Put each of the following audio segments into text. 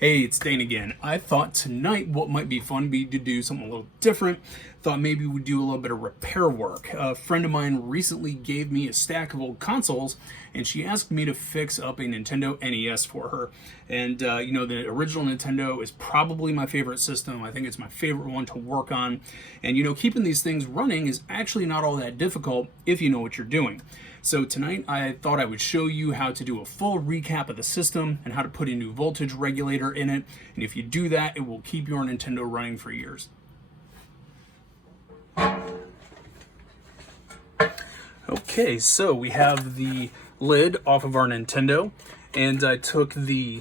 Hey, it's Dane again. I thought tonight what might be fun be to do something a little different. Thought maybe we'd do a little bit of repair work. A friend of mine recently gave me a stack of old consoles, and she asked me to fix up a Nintendo NES for her. And you know, the original Nintendo is probably my favorite system. I think it's my favorite one to work on. And you know, keeping these things running is actually not all that difficult if you know what you're doing. So tonight I thought I would show you how to do a full recap of the system and how to put a new voltage regulator in it. And if you do that, it will keep your Nintendo running for years. Okay, so we have the lid off of our Nintendo, and I took the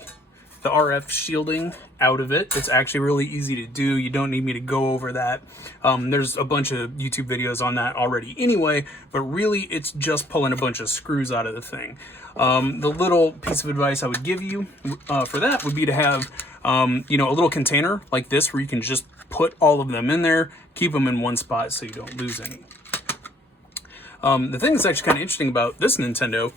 RF shielding out of it. It's actually really easy to do. You don't need me to go over that. There's a bunch of YouTube videos on that already anyway, but really it's just pulling a bunch of screws out of the thing. The little piece of advice I would give you for that would be to have you know, a little container like this where you can just put all of them in there, keep them in one spot so you don't lose any. The thing that's actually kind of interesting about this Nintendo,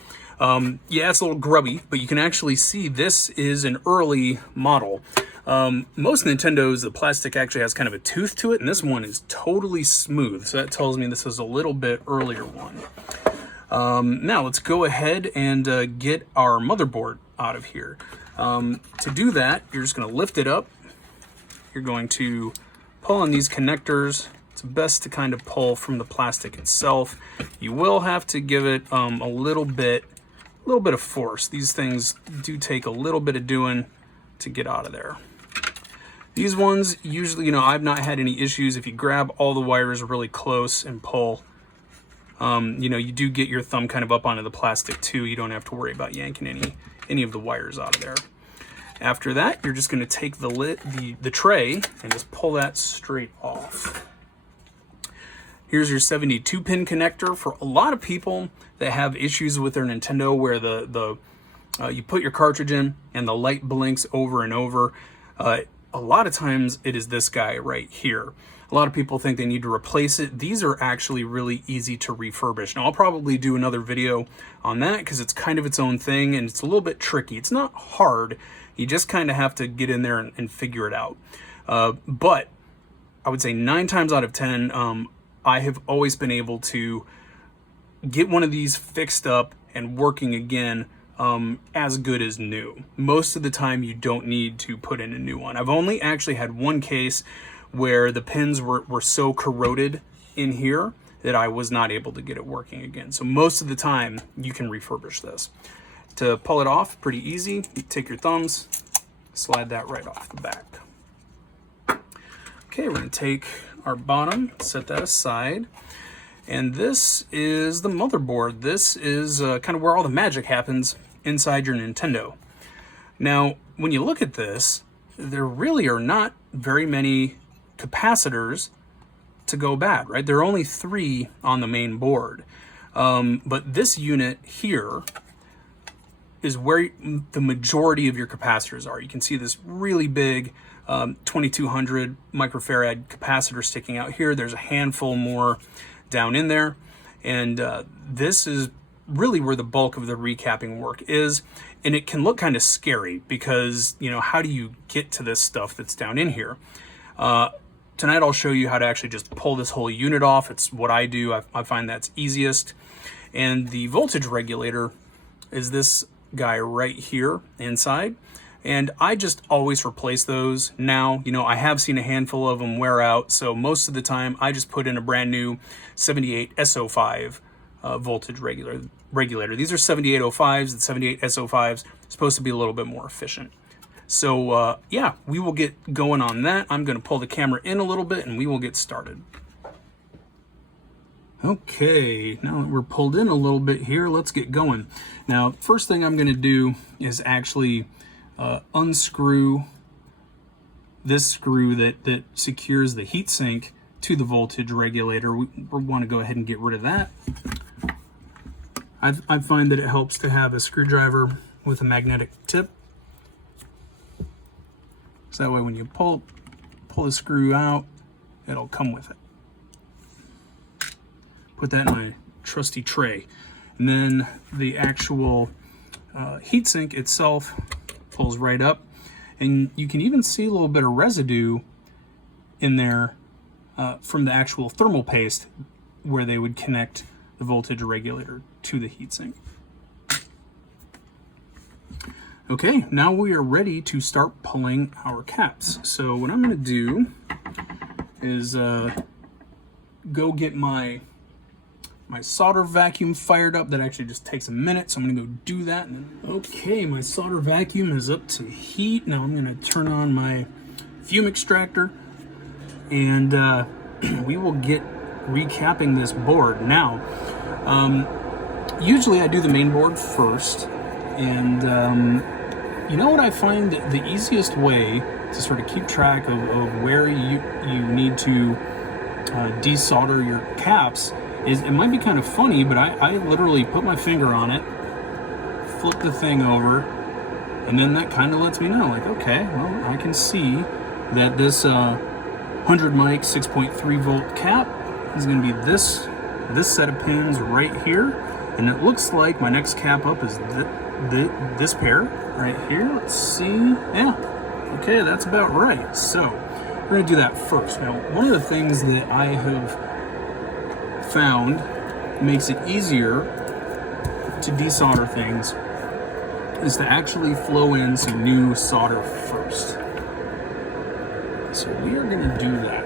yeah, it's a little grubby, but you can actually see this is an early model. Most Nintendos, the plastic actually has kind of a tooth to it, and this one is totally smooth, so that tells me this is a little bit earlier one. Now let's go ahead and get our motherboard out of here. To do that, you're just going to lift it up. You're going to pull on these connectors. It's best to kind of pull from the plastic itself. You will have to give it a little bit of force. These things do take a little bit of doing to get out of there. These ones, usually, you know, I've not had any issues. If you grab all the wires really close and pull, you know, you do get your thumb kind of up onto the plastic too. You don't have to worry about yanking any of the wires out of there. After that, you're just going to take the lid, the tray, and just pull that straight off. Here's your 72-pin connector. For a lot of people that have issues with their Nintendo where you put your cartridge in and the light blinks over and over, a lot of times it is this guy right here. A lot of people think they need to replace it. These are actually really easy to refurbish. Now, I'll probably do another video on that because it's kind of its own thing and it's a little bit tricky. It's not hard. You just kind of have to get in there and figure it out. But I would say 9 times out of 10, I have always been able to get one of these fixed up and working again as good as new. Most of the time you don't need to put in a new one. I've only actually had one case where the pins were so corroded in here that I was not able to get it working again. So most of the time you can refurbish this. To pull it off, pretty easy. You take your thumbs, slide that right off the back. Okay, we're gonna take our bottom, set that aside. And this is the motherboard. This is kind of where all the magic happens inside your Nintendo. Now, when you look at this, there really are not very many capacitors to go bad, right? There are only 3 on the main board. But this unit here is where the majority of your capacitors are. You can see this really big 2200 microfarad capacitor sticking out here. There's a handful more down in there. And this is really where the bulk of the recapping work is. And it can look kind of scary because, you know, how do you get to this stuff that's down in here? Tonight I'll show you how to actually just pull this whole unit off. It's what I do. I find that's easiest. And the voltage regulator is this guy right here inside. And I just always replace those. Now, you know, I have seen a handful of them wear out, so most of the time I just put in a brand new 78SO5 voltage regulator. These are 7805s and 78SO5s, supposed to be a little bit more efficient. So yeah, we will get going on that. I'm gonna pull the camera in a little bit and we will get started. Okay, now that we're pulled in a little bit here, let's get going. Now, first thing I'm gonna do is actually unscrew this screw that secures the heatsink to the voltage regulator. We want to go ahead and get rid of that. I find that it helps to have a screwdriver with a magnetic tip. So that way when you pull the screw out, it'll come with it. Put that in my trusty tray. And then the actual heatsink itself pulls right up. And you can even see a little bit of residue in there from the actual thermal paste where they would connect the voltage regulator to the heatsink. Okay, now we are ready to start pulling our caps. So what I'm going to do is go get my solder vacuum fired up. That actually just takes a minute, so I'm going to go do that. Okay, my solder vacuum is up to heat. Now I'm going to turn on my fume extractor, and we will get recapping this board. Now, usually I do the main board first, and you know what I find that the easiest way to sort of keep track of where you need to desolder your caps is, it might be kind of funny, but I literally put my finger on it, flip the thing over, and then that kind of lets me know, like, okay, well, I can see that this 100 mic 6.3 volt cap is going to be this set of pins right here, and it looks like my next cap up is this pair right here. Let's see. Yeah, okay, that's about right. So we're going to do that first. Now, one of the things that I have found makes it easier to desolder things is to actually flow in some new solder first. So we are going to do that.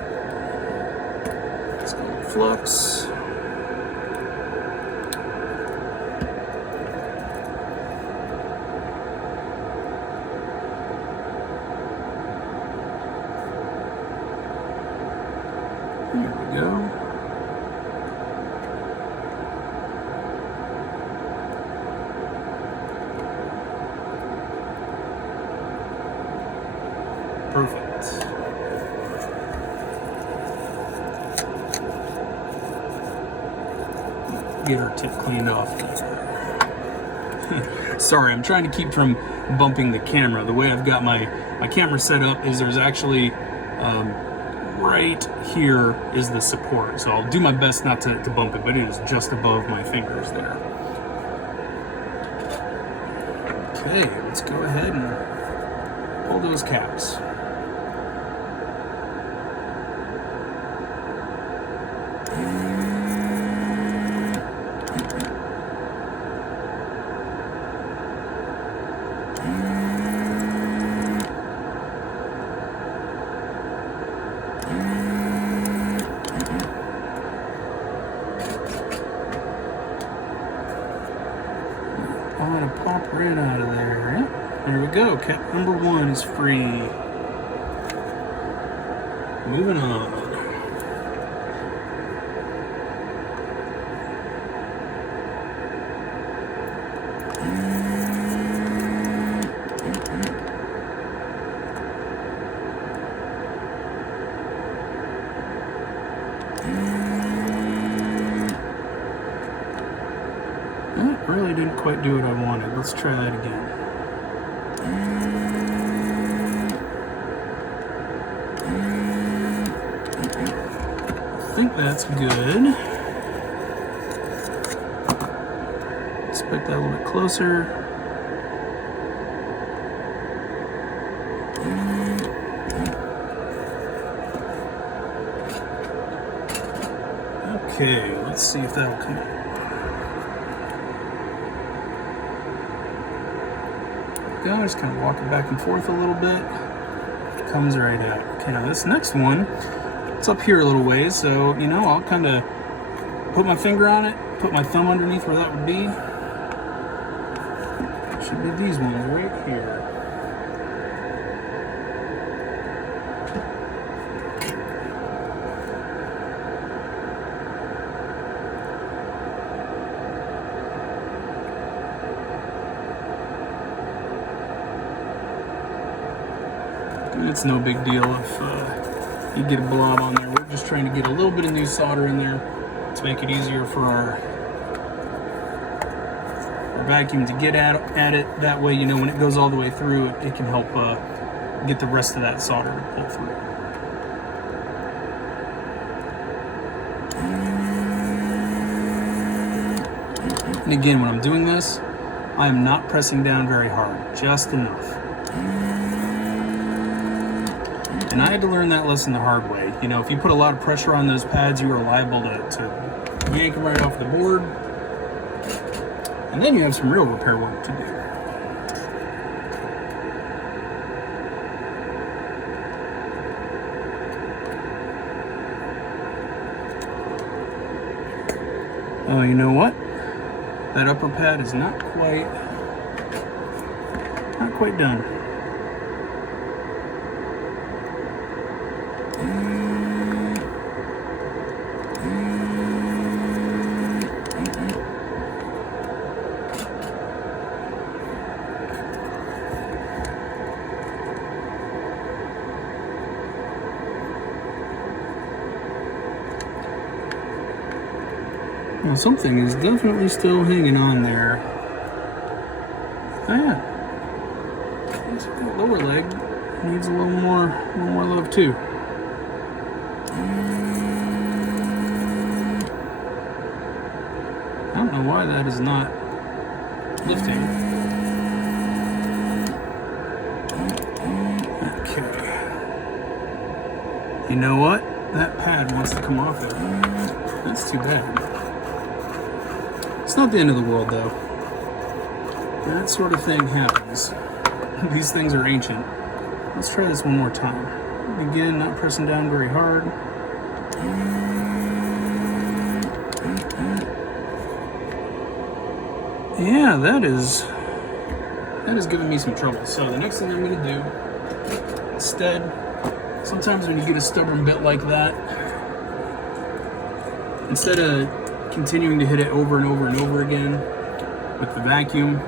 Let's go flux. There we go. Perfect. Get our tip cleaned off. Sorry, I'm trying to keep from bumping the camera. The way I've got my camera set up is there's actually right here is the support. So I'll do my best not to bump it, but it is just above my fingers there. Okay, let's go ahead and pull those caps. I'm gonna pop right out of there. There we go. Cap number 1 is free. Moving on. That really didn't quite do what I wanted. Let's try that again. I think that's good. Let's put that a little bit closer. Okay, let's see if that'll come out. Go, just kind of walk it back and forth a little bit. Comes right out. Okay, now this next one, it's up here a little ways, so, you know, I'll kind of put my finger on it, put my thumb underneath where that would be. It should be these ones right here. It's no big deal if you get a blob on there. We're just trying to get a little bit of new solder in there to make it easier for our vacuum to get at it. That way, you know, when it goes all the way through, it can help get the rest of that solder to pull through. And again, when I'm doing this, I am not pressing down very hard, just enough. And I had to learn that lesson the hard way. You know, if you put a lot of pressure on those pads, you are liable to yank them right off the board. And then you have some real repair work to do. Oh, you know what? That upper pad is not quite done. Now something is definitely still hanging on there. Oh yeah. That lower leg needs a little more love too. I don't know why that is not lifting. Okay. You know what? That pad wants to come off it. That's too bad. It's not the end of the world, though. That sort of thing happens. These things are ancient. Let's try this one more time. Again, not pressing down very hard. Yeah, that is giving me some trouble. So the next thing I'm going to do, instead, sometimes when you get a stubborn bit like that, instead of continuing to hit it over and over and over again with the vacuum,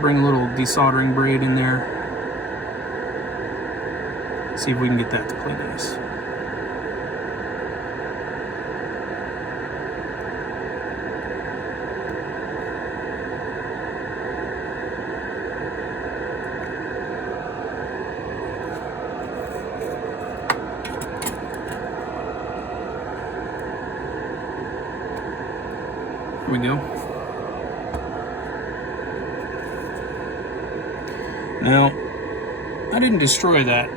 bring a little desoldering braid in there. See if we can get that to play nice. Here we go. Now, I didn't destroy that,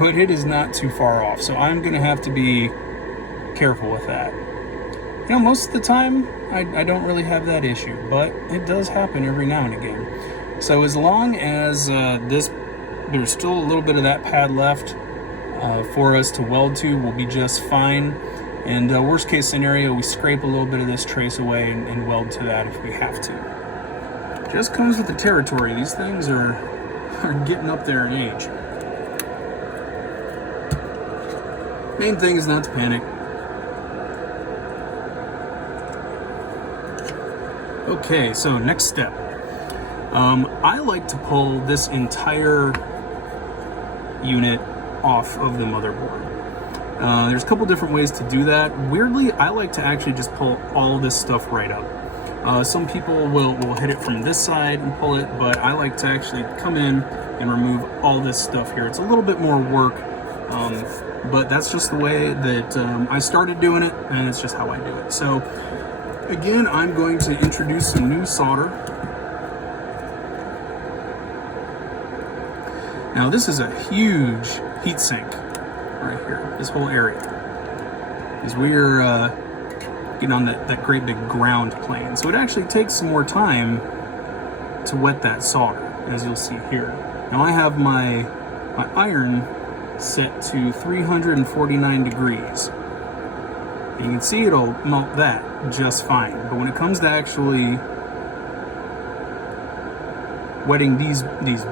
but it is not too far off, so I'm going to have to be careful with that. You know, most of the time, I don't really have that issue, but it does happen every now and again. So as long as there's still a little bit of that pad left for us to weld to, we'll be just fine. And worst case scenario, we scrape a little bit of this trace away and weld to that if we have to. Just comes with the territory. These things are getting up there in age. Main thing is not to panic. Okay, so next step. I like to pull this entire unit off of the motherboard. There's a couple different ways to do that. Weirdly, I like to actually just pull all this stuff right up. Some people will hit it from this side and pull it, but I like to actually come in and remove all this stuff here. It's a little bit more work, but that's just the way that I started doing it, and it's just how I do it. So again, I'm going to introduce some new solder. Now this is a huge heatsink right here, this whole area, because we're getting on that great big ground plane. So it actually takes some more time to wet that solder, as you'll see here. Now I have my iron set to 349 degrees. You can see it'll melt that just fine. But when it comes to actually wetting these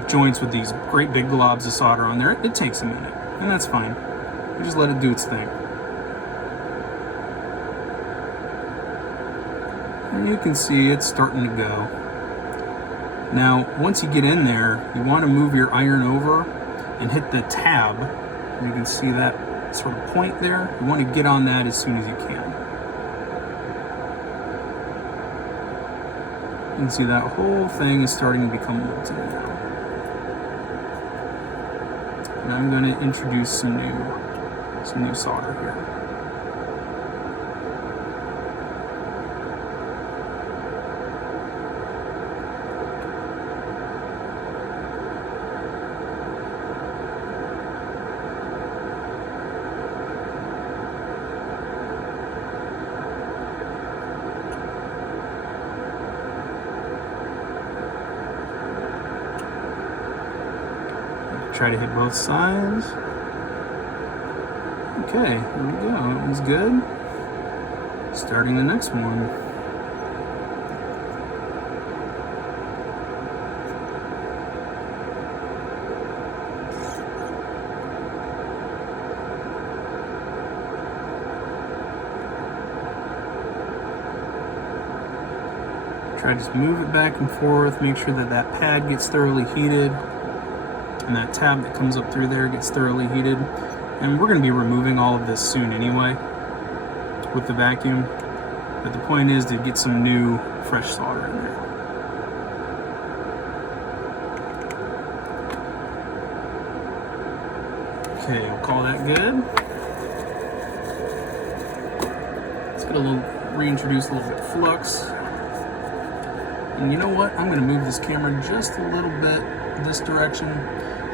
joints with these great big globs of solder on there, it takes a minute, and that's fine. You just let it do its thing. And you can see it's starting to go. Now, once you get in there, you want to move your iron over and hit the tab. You can see that sort of point there. You want to get on that as soon as you can. You can see that whole thing is starting to become molten now. And I'm going to introduce some new solder here. try to hit both sides. Okay, there we go. That one's good. Starting the next one. Try to just move it back and forth, make sure that that pad gets thoroughly heated, and that tab that comes up through there gets thoroughly heated. And we're going to be removing all of this soon anyway with the vacuum, but the point is to get some new fresh solder in there. Okay, we'll call that good. Let's get a little, reintroduce a little bit of flux. And you know what? I'm going to move this camera just a little bit this direction,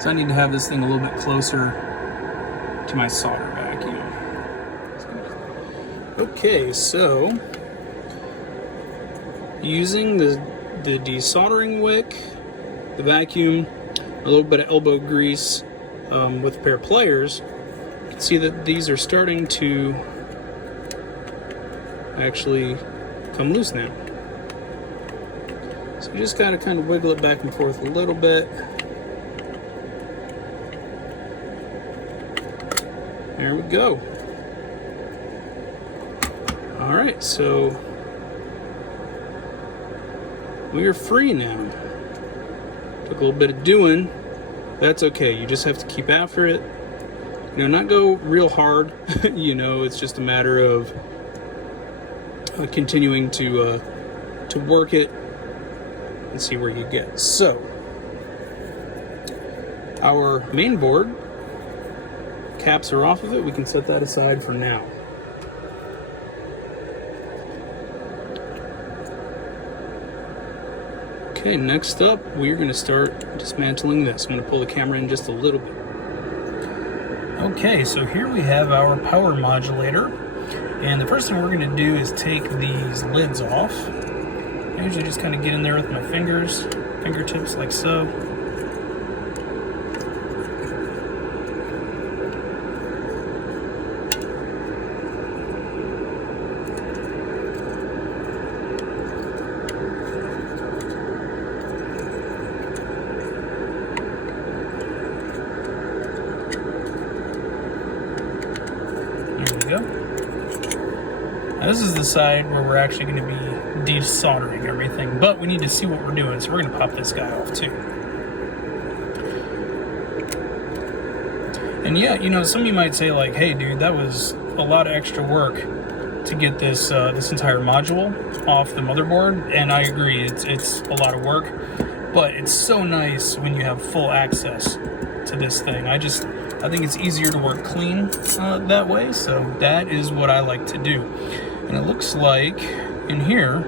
so I need to have this thing a little bit closer to my solder vacuum. Okay, so using the desoldering wick, the vacuum, a little bit of elbow grease with a pair of pliers, you can see that these are starting to actually come loose now. So you just gotta kind of wiggle it back and forth a little bit. There we go. All right, so we are free now. Took a little bit of doing. That's okay. You just have to keep after it. You know, not go real hard. You know, it's just a matter of continuing to work it and see where you get. So, our main board caps are off of it. We can set that aside for now. Okay, next up, we're going to start dismantling this. I'm going to pull the camera in just a little bit. Okay, so here we have our power modulator. And the first thing we're going to do is take these lids off. I usually just kind of get in there with my fingertips like so. Now this is the side where we're actually going to be desoldering everything, but we need to see what we're doing, so we're going to pop this guy off too. And yeah, you know, some of you might say like, hey dude, that was a lot of extra work to get this this entire module off the motherboard, and I agree, it's a lot of work, but it's so nice when you have full access to this thing. I think it's easier to work clean that way, so that is what I like to do. And it looks like in here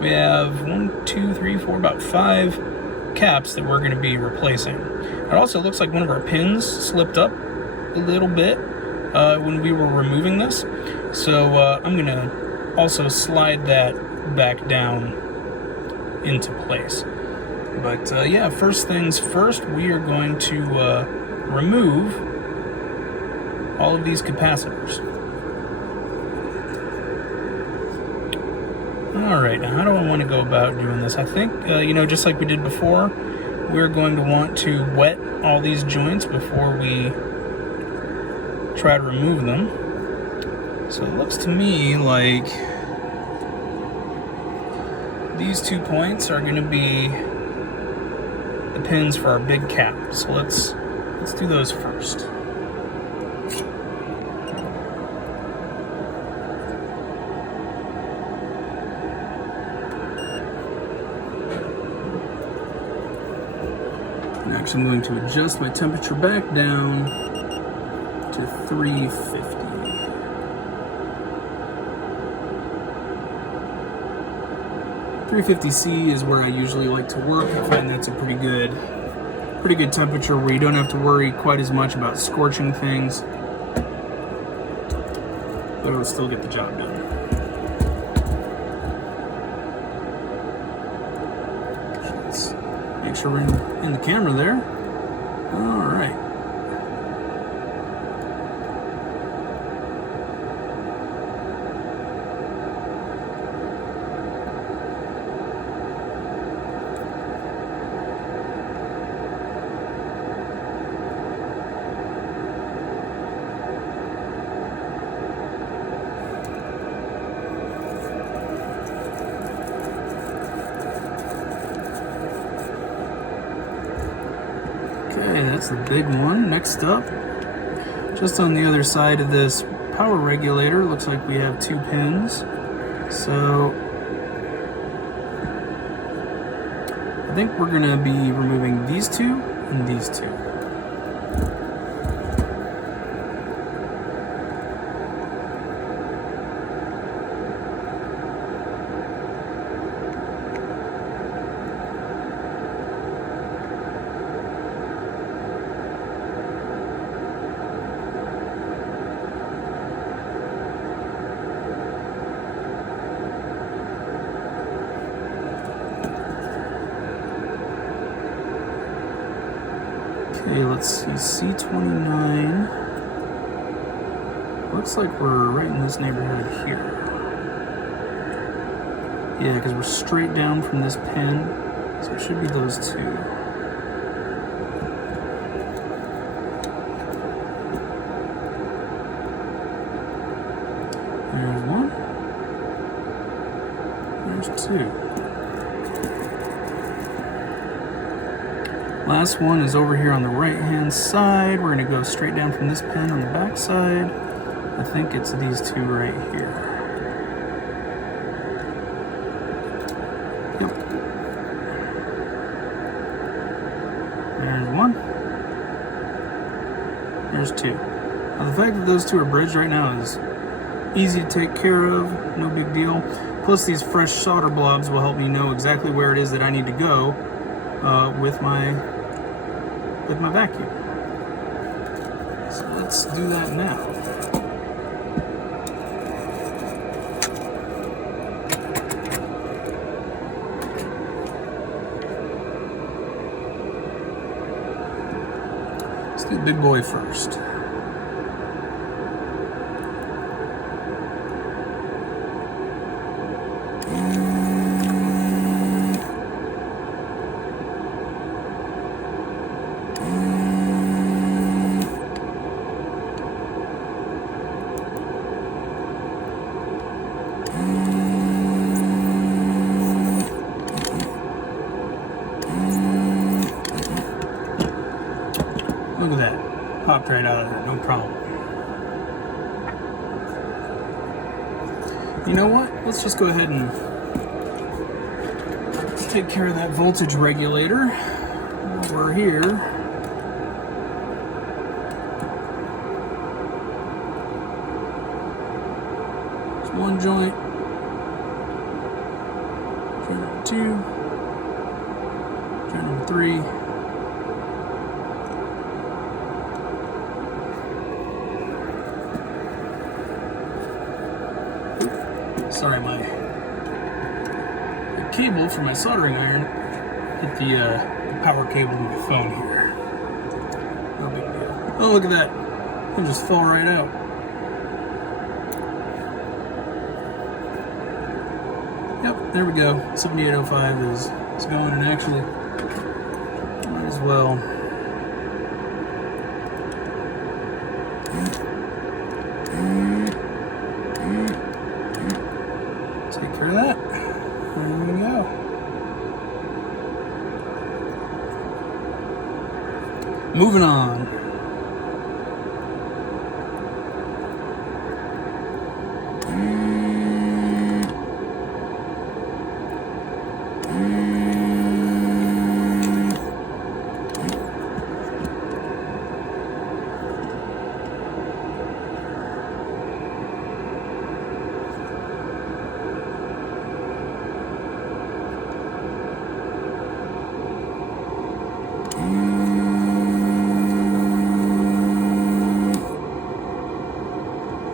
we have 1, 2, 3, 4, about 5 caps that we're going to be replacing. It also looks like one of our pins slipped up a little bit when we were removing this, so I'm going to also slide that back down into place. But yeah, first things first, we are going to remove all of these capacitors. Alright, now how do I want to go about doing this? I think, you know, just like we did before, we're going to want to wet all these joints before we try to remove them. So it looks to me like these 2 points are going to be the pins for our big cap. So let's do those first. Next, I'm going to adjust my temperature back down to 350. .350C is where I usually like to work. I find that's a pretty good temperature where you don't have to worry quite as much about scorching things, but it'll still get the job done. Let's make sure we're in the camera there. Alright. Okay, that's the big one. Next up, just on the other side of this power regulator, looks like we have 2 pins. So I think we're going to be removing these 2 and these 2. Okay, let's see, C29. Looks like we're right in this neighborhood here. Yeah, because we're straight down from this pin, so it should be those 2. There's 1. There's 2. Last one is over here on the right hand side. We're going to go straight down from this pin on the back side. I think it's these 2 right here. Yep. There's 1. There's 2. Now the fact that those 2 are bridged right now is easy to take care of, no big deal. Plus these fresh solder blobs will help me know exactly where it is that I need to go with my vacuum. So let's do that now. Let's do the big boy first. Look at that. Popped right out of there, no problem. You know what? Let's just go ahead and take care of that voltage regulator while we're here. There's 1 joint. Joint number 2. Joint number 3. Sorry, my cable for my soldering iron hit the power cable of my phone here. No big deal. Oh, look at that. It'll just fall right out. Yep, there we go. 7805 is going, and actually might as well. Take care of that. There we go. Moving on.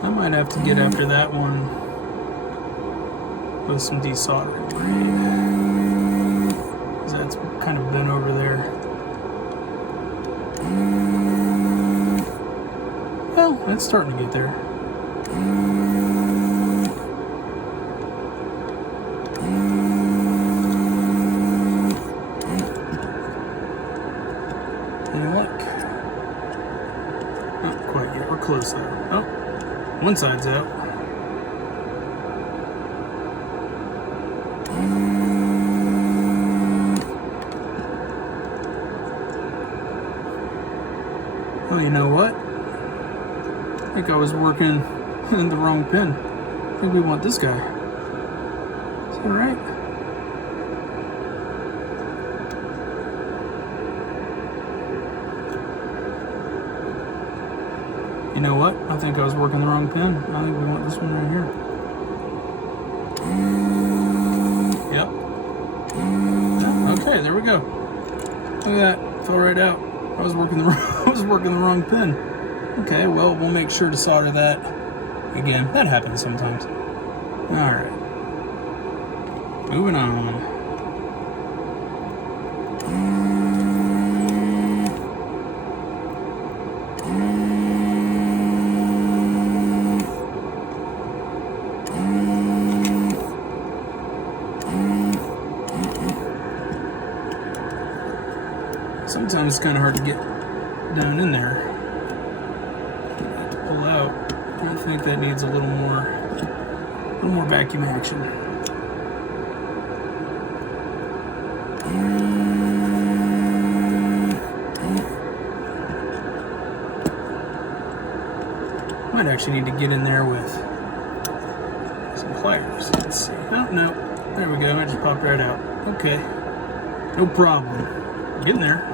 I might have to get after that one with some desoldering, because that's kind of been over there. it's starting to get there. Any luck? Not quite yet. We're close though. Oh, one side's out. Oh, you know what? I think I was working in the wrong pin. I think we want this guy. Is that right? You know what? I think I was working the wrong pin. I think we want this one right here. Yep. Yeah, okay, there we go. Look at that. Fell right out. I was working the wrong pin. Okay, well, we'll make sure to solder that again. That happens sometimes. All right. Moving on. Sometimes it's kind of hard to get down in there. To pull out. I think that needs a little more vacuum action. Might actually need to get in there with some pliers. Let's see. Oh no, there we go. I just popped right out. Okay, no problem. Getting there.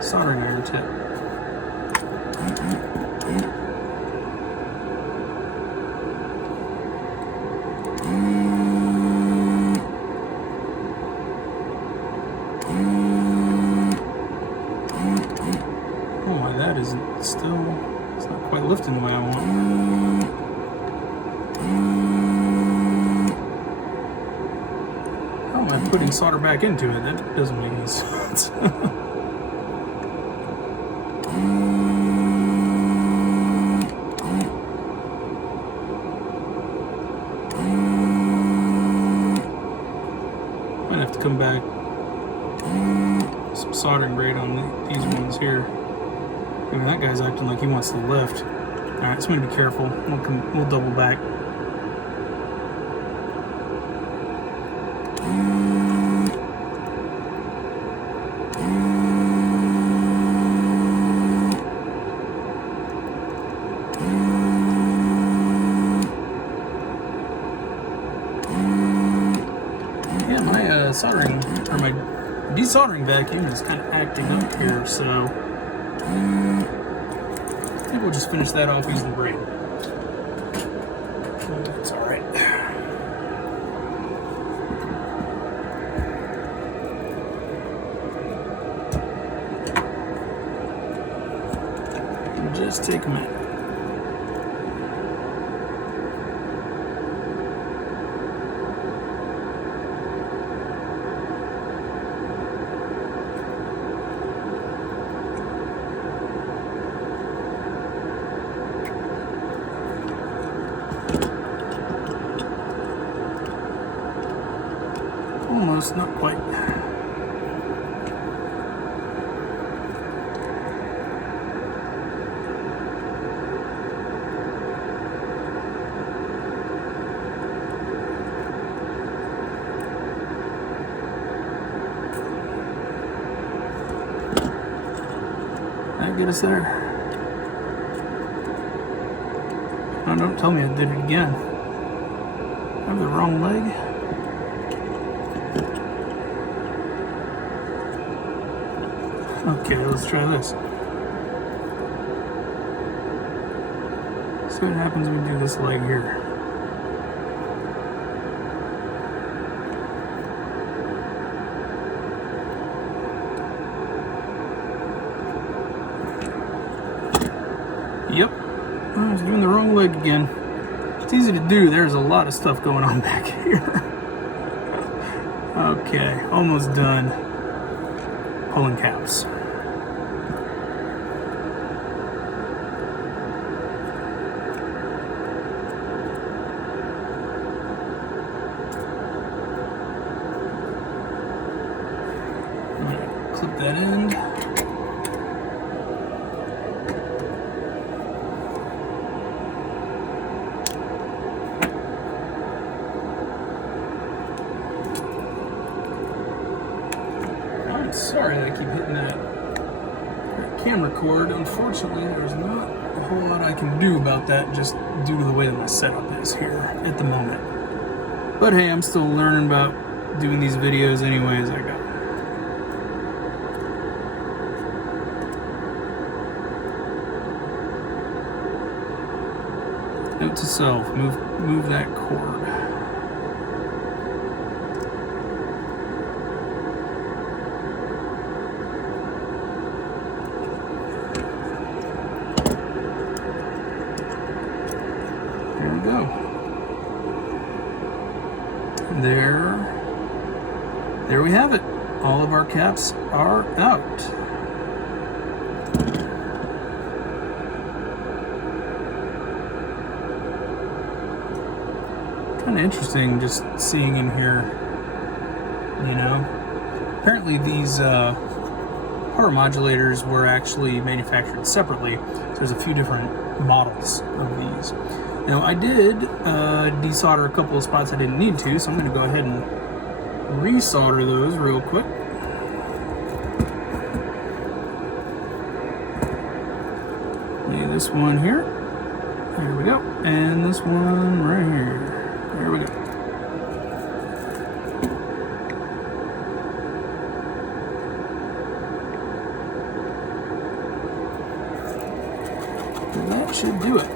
Soldering iron tip. Oh my, that isn't still, it's not quite lifting the way I want. How am I putting solder back into it? That doesn't make any sense. Might have to come back some soldering braid on these ones here. I mean, that guy's acting like he wants to lift. Alright, so I'm gonna be careful. We'll double back. Yeah, my soldering, or my desoldering vacuum is kind of acting up here, so I think we'll just finish that off using the braid. That's alright. Just take a minute. Almost, not quite. That get us there. Oh, don't tell me I did it again. I have the wrong leg. Okay, let's try this. See what happens when we do this leg here. I was doing the wrong leg again. It's easy to do. There's a lot of stuff going on back here. Okay, almost done pulling caps. I'm gonna clip that end. Sorry that I keep hitting that camera cord. Unfortunately, there's not a whole lot I can do about that just due to the way that my setup is here at the moment. But hey, I'm still learning about doing these videos anyways. I got note to self, move that cord. There we have it. All of our caps are out. Kind of interesting just seeing in here, you know. Apparently these power modulators were actually manufactured separately. So there's a few different models of these. Now I did desolder a couple of spots I didn't need to, so I'm going to go ahead and resolder those real quick. Lay this one here. There we go. And this one right here. There we go. And that should do it.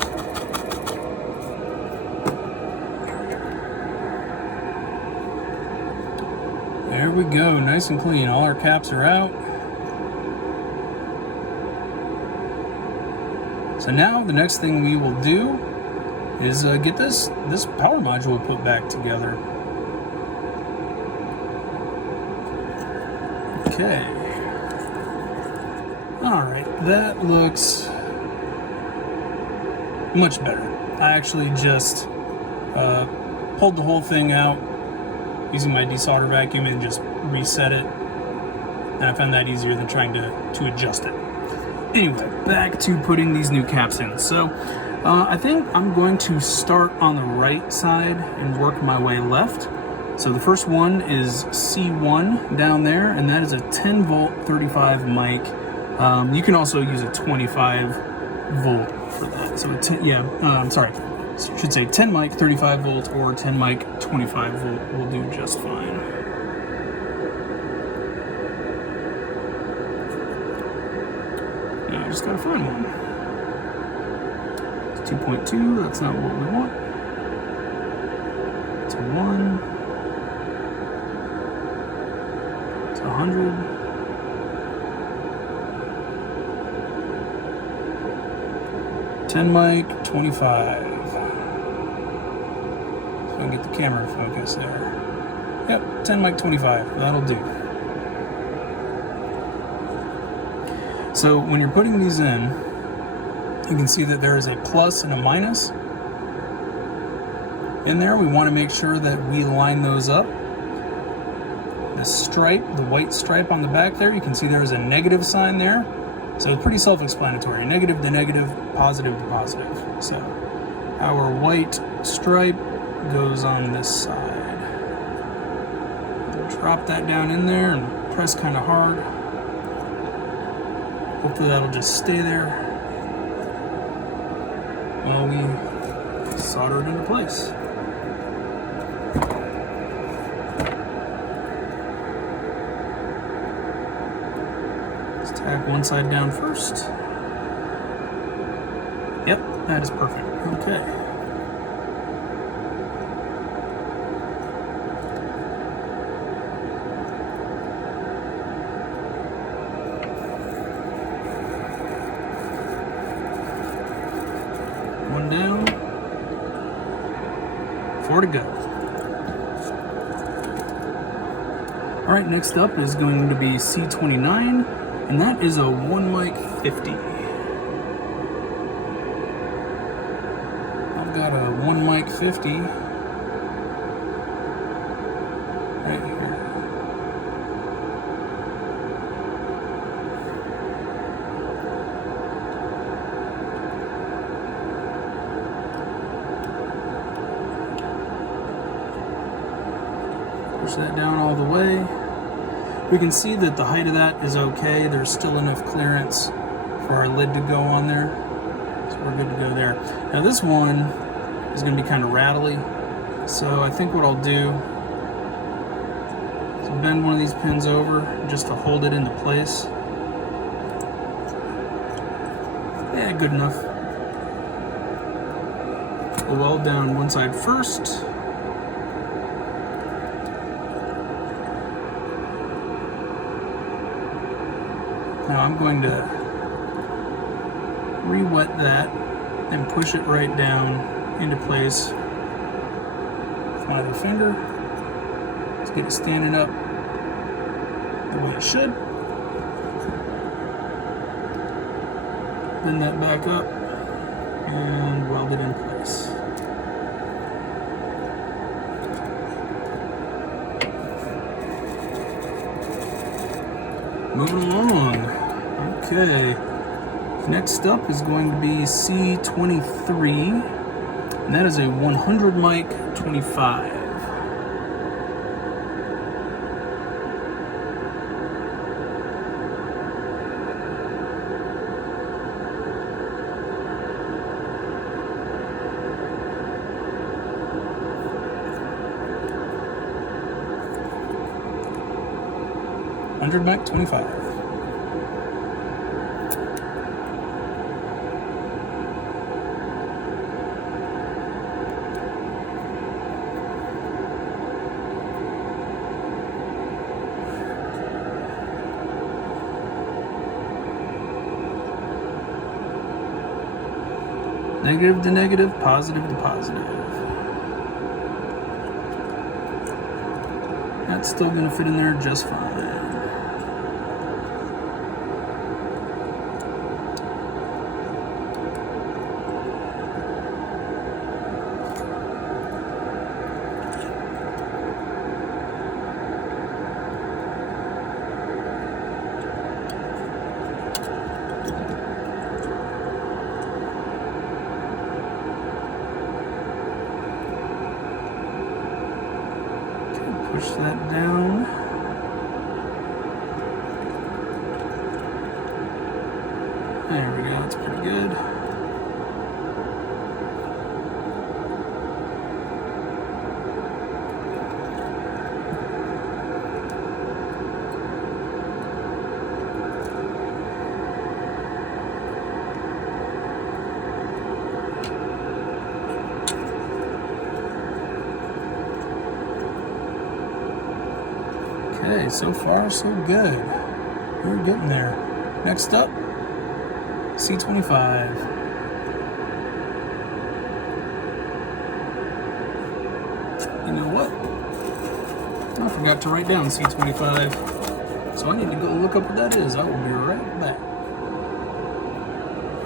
There we go, nice and clean. All our caps are out. So now the next thing we will do is get this power module put back together. Okay. All right, that looks much better. I actually just pulled the whole thing out using my desolder vacuum and just reset it, and I found that easier than trying to adjust it. Anyway, back to putting these new caps in. So I think I'm going to start on the right side and work my way left. So the first one is C1 down there, and that is a 10 volt 35 mic. You can also use a 25 volt for that. So I should say 10 mic 35 volt or 10 mic 25 volt will do just fine. Now I just gotta find one. It's 2.2, that's not what we want. It's a 1. It's 100. mic 25. Get the camera in focus there. Yep, 10 mic 25, that'll do. So when you're putting these in, you can see that there is a plus and a minus in there. We want to make sure that we line those up. The stripe, the white stripe on the back there, you can see there's a negative sign there. So it's pretty self-explanatory. Negative to negative, positive to positive. So our white stripe goes on this side. Drop that down in there and press kind of hard. Hopefully that'll just stay there while we solder it into place. Let's tack one side down first. Yep, that is perfect. Okay. One down. 4 to go. Alright, next up is going to be C29, and that is a 1 mic 50. I've got a 1 mic 50 right here. Push that down all the way. We can see that the height of that is okay. There's still enough clearance for our lid to go on there. So we're good to go there. Now this one is going to be kind of rattly. So I think what I'll do is bend one of these pins over just to hold it into place. Yeah, good enough. We'll weld down one side first. Now I'm going to re-wet that and push it right down into place with my other finger. Let's get it standing up the way it should. Bend that back up and weld it in place. Moving along. Okay, next up is going to be C23, and that is a 100 mic 25. Mic 25. Negative to negative, positive to positive. That's still going to fit in there just fine. Push that down. There we go, that's pretty good. Okay, so far so good. We're getting there. Next up, C25. You know what? I forgot to write down C25, so I need to go look up what that is. I will be right back.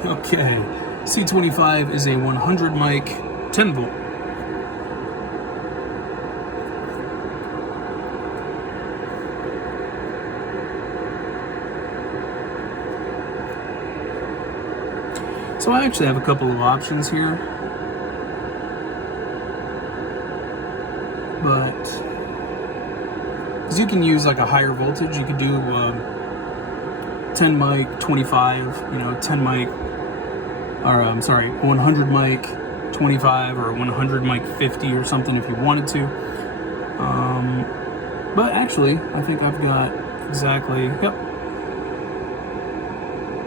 Okay, C25 is a 100 mic 10 volt. So I actually have a couple of options here, but because you can use like a higher voltage, you could do 10 mic 25, 10 mic, or I'm sorry, 100 mic 25 or 100 mic 50 or something if you wanted to. But actually, I think I've got exactly, yep.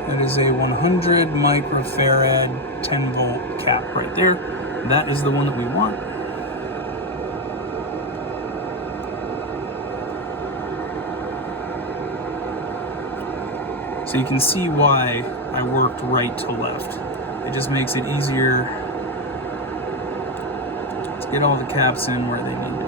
That is a 100 microfarad 10 volt cap right there. That is the one that we want. So you can see why I worked right to left. It just makes it easier to get all the caps in where they need to be.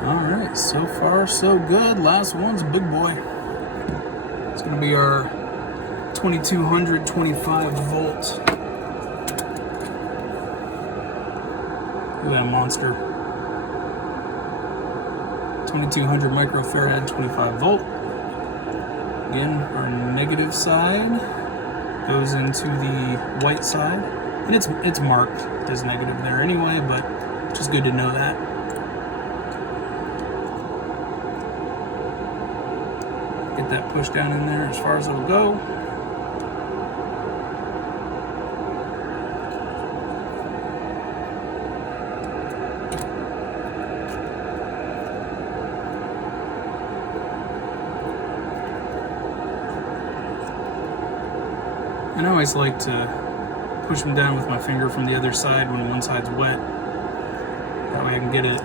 Alright, so far so good. Last one's a big boy. It's going to be our 2225 volt. Look at that monster. 2200 microfarad, 25 volt. Again, our negative side goes into the white side. And it's marked as negative there anyway, but it's just good to know that. Get that pushed down in there as far as it'll go. And I always like to push them down with my finger from the other side when one side's wet. That way I can get it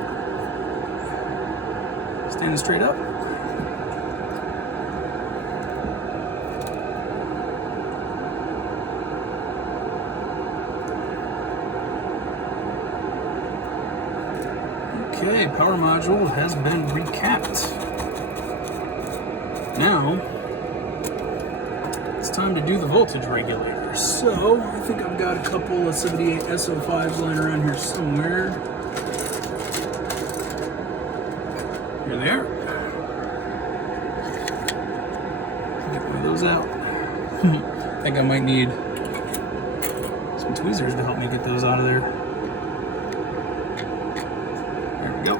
standing straight up. Okay, power module has been recapped. Now, it's time to do the voltage regulator. So, I think I've got a couple of 78 SO5s lying around here somewhere. Here they are. Get one of those out. I think I might need some tweezers to help me get those out of there. There we go.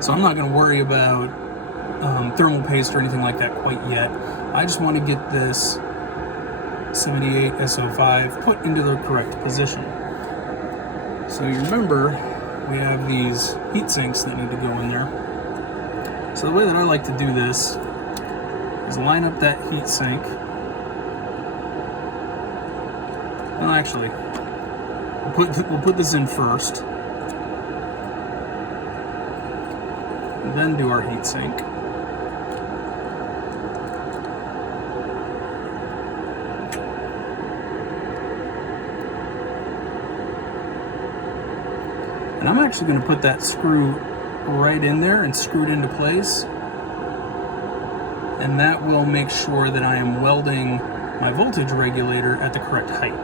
So I'm not going to worry about thermal paste or anything like that quite yet. I just want to get this 78 SO5 put into the correct position. So you remember, we have these heat sinks that need to go in there. So the way that I like to do this is line up that heat sink. Well, actually, we'll put this in first, and then do our heat sink. And I'm actually going to put that screw right in there and screw it into place. And that will make sure that I am welding my voltage regulator at the correct height.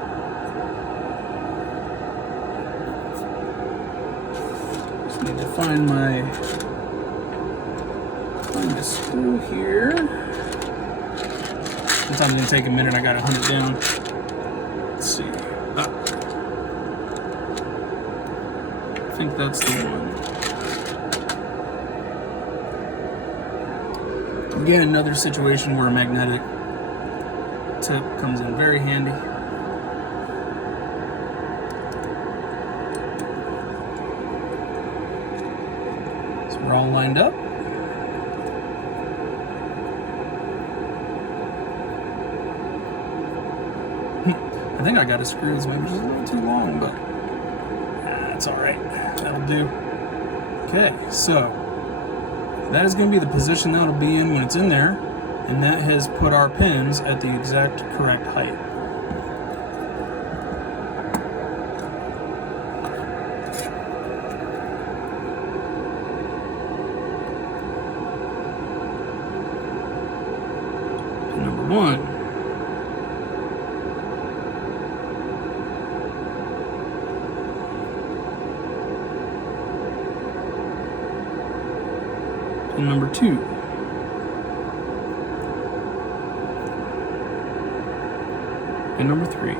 Just need to find my screw here. Sometimes it's going to take a minute. I got to hunt it down. Let's see. I think that's the one. Again, another situation where a magnetic tip comes in very handy. So we're all lined up. I think I got a screw that's maybe just a little too long, but that's alright. That'll do. Okay, so that is going to be the position that it'll be in when it's in there, and that has put our pins at the exact correct height. Pin number 1. And number 2. and number 3.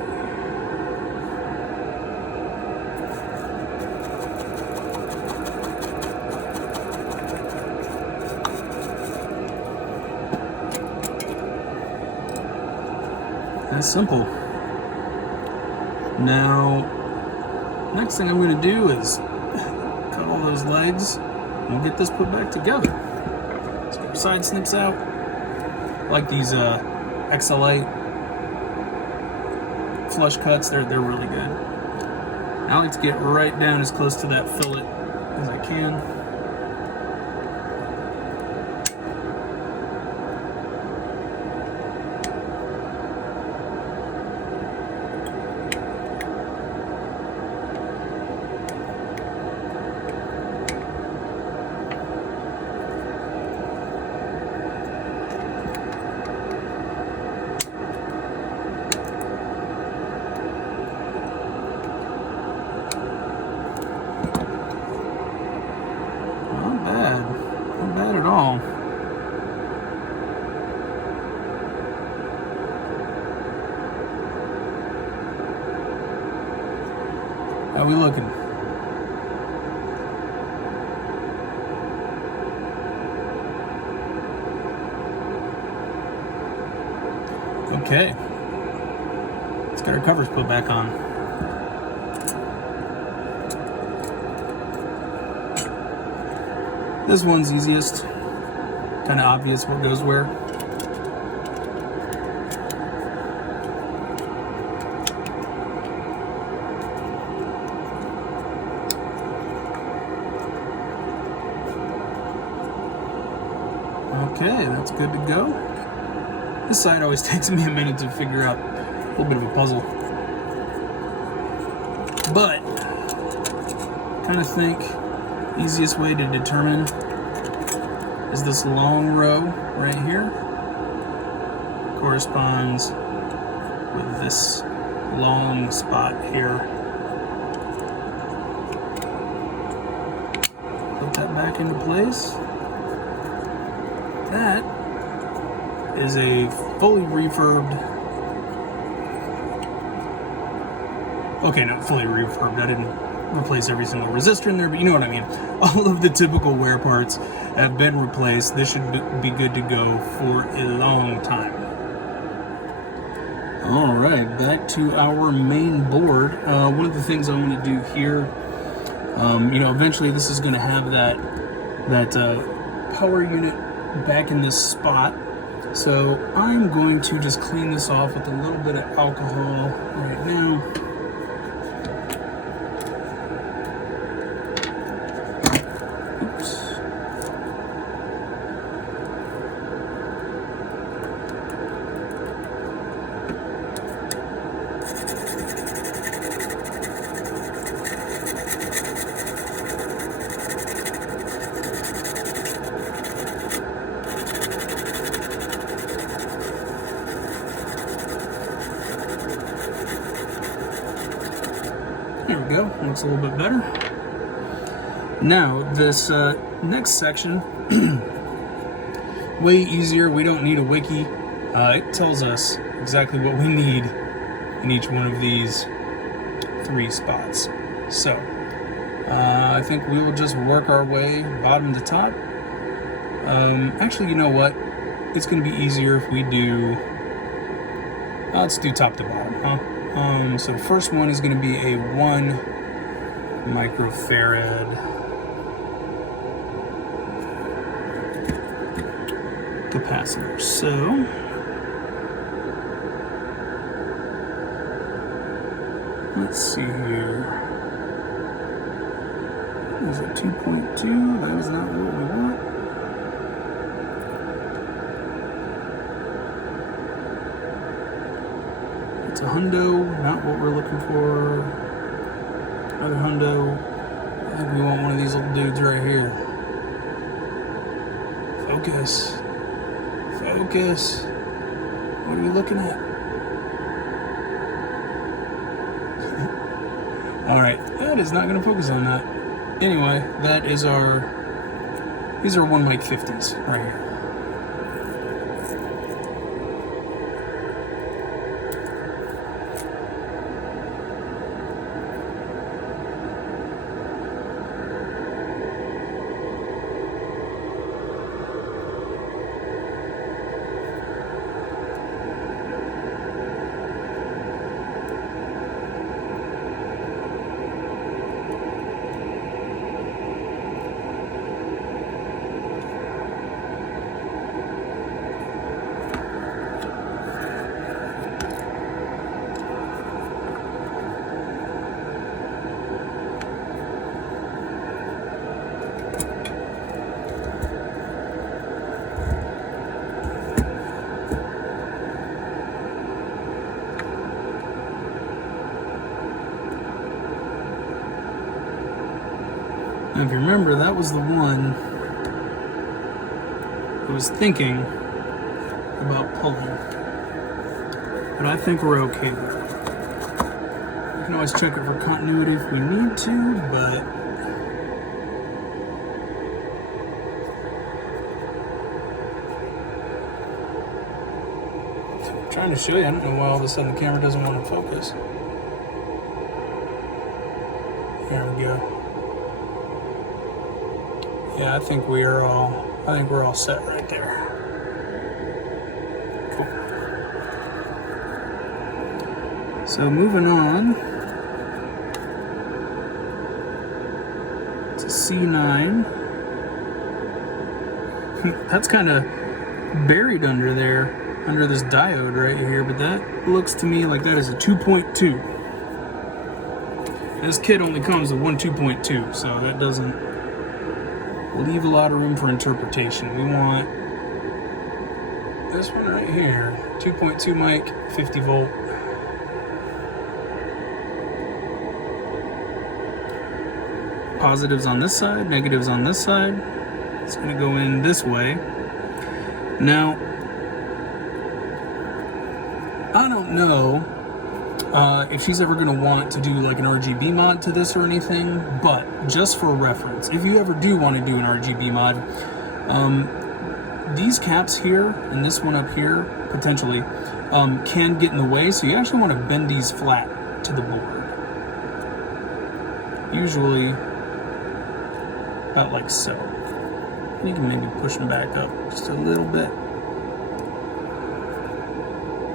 That's simple. Now, next thing I'm going to do is cut all those legs and we'll get this put back together. Let's get our side snips out. I like these XLite flush cuts, they're really good. I like to get right down as close to that fillet as I can. Not bad at all. How we looking? Okay. Let's get our covers put back on. This one's easiest. Kind of obvious what goes where. Okay, that's good to go. This side always takes me a minute to figure out. A little bit of a puzzle. But, kind of think easiest way to determine is this long row right here corresponds with this long spot here. Put that back into place. That is a fully refurbed, okay, not fully refurbed, I didn't replace every single resistor in there, but you know what I mean. All of the typical wear parts have been replaced. This should be good to go for a long time. Alright, back to our main board. One of the things I want to do here, you know, eventually this is going to have that power unit back in this spot. So I'm going to just clean this off with a little bit of alcohol right now. There we go, looks a little bit better. Now, this next section, way easier. We don't need a wiki. It tells us exactly what we need in each one of these 3 spots. So, I think we will just work our way bottom to top. Actually, you know what? It's going to be easier if we do, let's do top to bottom, huh? So the first one is going to be a 1 microfarad capacitor. So let's see here. Is it 2.2? That is not what we want. It's a hundo, not what we're looking for. Another hundo. I think we want one of these little dudes right here. Focus. Focus. What are you looking at? Alright, that is not going to focus on that. Anyway, that is these are 1 mic 50s right here. Now, if you remember, that was the one I was thinking about pulling. But I think we're okay with it. We can always check it for continuity if we need to, but I'm trying to show you. I don't know why all of a sudden the camera doesn't want to focus. There we go. Yeah, I think we're all set right there. So moving on to C9. That's kind of buried under there, under this diode right here, but that looks to me like that is a 2.2. This kit only comes with one 2.2, so that doesn't leave a lot of room for interpretation. We want this one right here, 2.2 mic, 50 volt. Positives on this side, negatives on this side. It's going to go in this way. Now, I don't know if she's ever going to want to do like an RGB mod to this or anything, but just for reference, if you ever do want to do an RGB mod, these caps here and this one up here, potentially, can get in the way, so you actually want to bend these flat to the board. Usually, about like so. You can maybe push them back up just a little bit.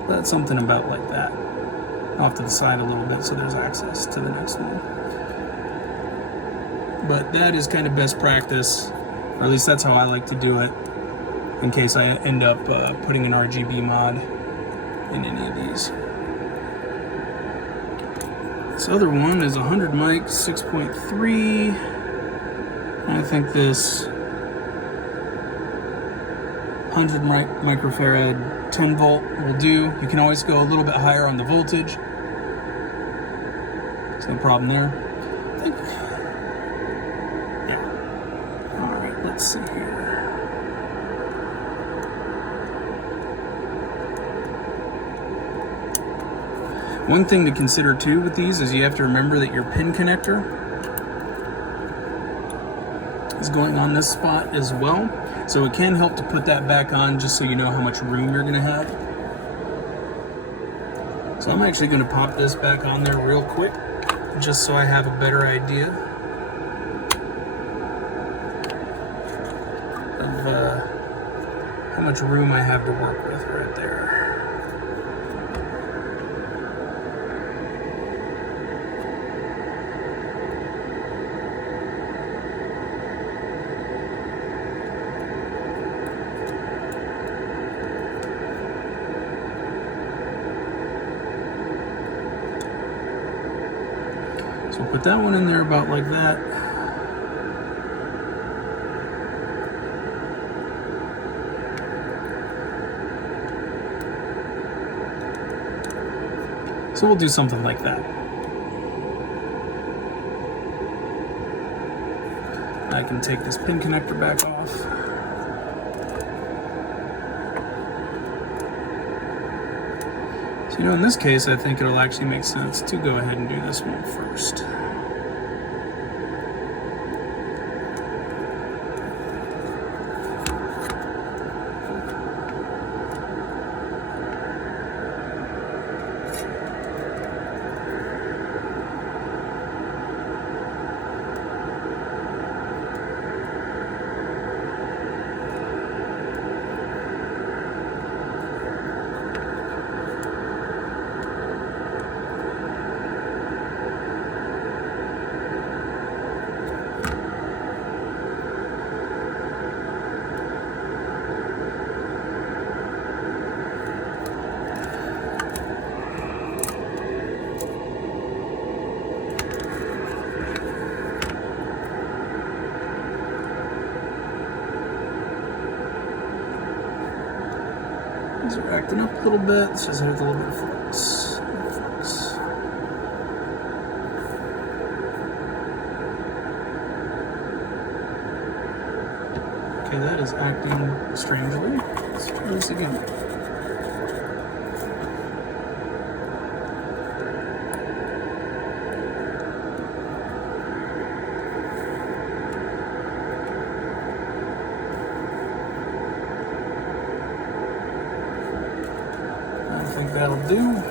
But something about like that. Off to the side a little bit so there's access to the next one. But that is kind of best practice, or at least that's how I like to do it, in case I end up putting an RGB mod in any of these. This other one is 100 mic, 6.3. I think this 100 microfarad 10 volt will do. You can always go a little bit higher on the voltage. There's no problem there. I think, yeah. All right, let's see here. One thing to consider too with these is you have to remember that your pin connector is going on this spot as well. So it can help to put that back on just so you know how much room you're going to have. So I'm actually going to pop this back on there real quick just so I have a better idea of how much room I have to work with right there. So put that one in there about like that. So we'll do something like that. I can take this pin connector back off. So, you know, in this case, I think it'll actually make sense to go ahead and do this one first. These are acting up a little bit. Let's just hit a little bit of flux. Okay, that is acting strangely. Let's try this again. I think that'll do.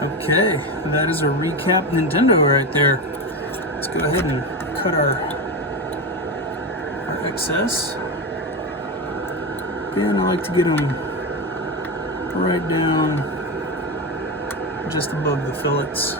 Okay, that is a recap Nintendo right there. Let's go ahead and cut our excess. Again, I like to get them right down just above the fillets.